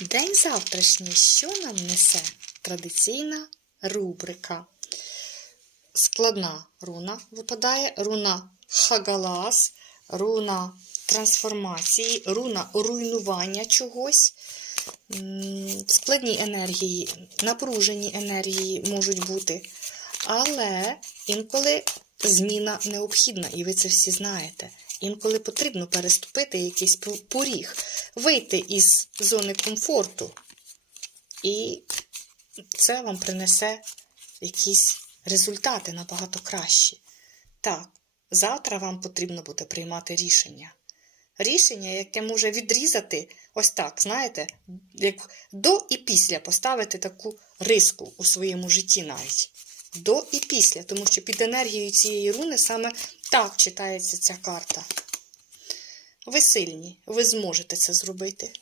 День завтрашній, що нам несе традиційна рубрика. Складна руна випадає, руна хагалас, руна трансформації, руна руйнування чогось. Складні енергії, напружені енергії можуть бути. Але інколи зміна необхідна, і ви це всі знаєте. Інколи потрібно переступити якийсь поріг, вийти із зони комфорту. І це вам принесе якісь результати набагато кращі. Так, завтра вам потрібно буде приймати рішення. Рішення, яке може відрізати ось так, знаєте, як до і після поставити таку риску у своєму житті навіть. До і після, тому що під енергією цієї руни саме так читається ця карта. Ви сильні, ви зможете це зробити.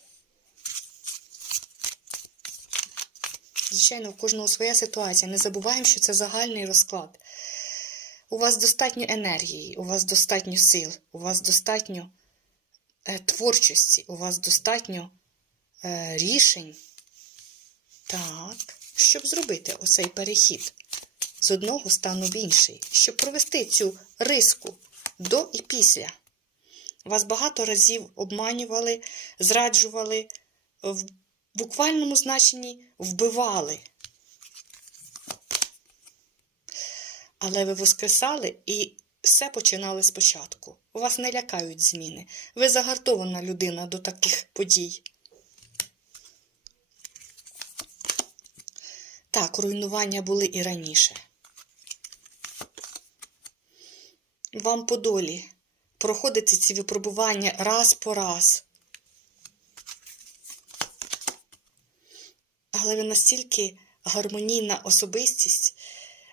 Звичайно, у кожного своя ситуація. Не забуваємо, що це загальний розклад. У вас достатньо енергії, у вас достатньо сил, у вас достатньо е, творчості, у вас достатньо е, рішень. Так, щоб зробити оцей перехід з одного стану в інший, щоб провести цю риску до і після. Вас багато разів обманювали, зраджували, в буквальному значенні вбивали. Але ви воскресали і все починали спочатку. Вас не лякають зміни. Ви загартована людина до таких подій. Так, руйнування були і раніше. Вам по долі проходити ці випробування раз по раз. Але ви настільки гармонійна особистість,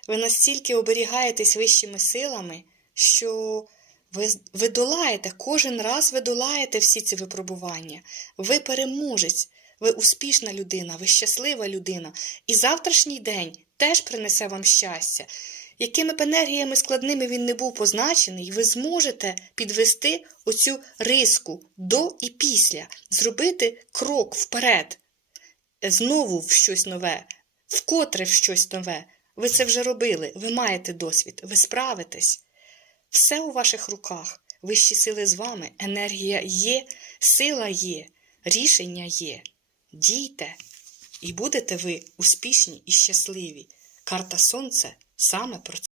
ви настільки оберігаєтесь вищими силами, що ви, ви долаєте, кожен раз ви долаєте всі ці випробування. Ви переможець, ви успішна людина, ви щаслива людина. І завтрашній день теж принесе вам щастя. Якими б енергіями складними він не був позначений, ви зможете підвести оцю риску до і після, зробити крок вперед, знову в щось нове, вкотре в щось нове. Ви це вже робили, ви маєте досвід, ви справитесь. Все у ваших руках, вищі сили з вами, енергія є, сила є, рішення є. Дійте, і будете ви успішні і щасливі. Карта Сонце саме про це.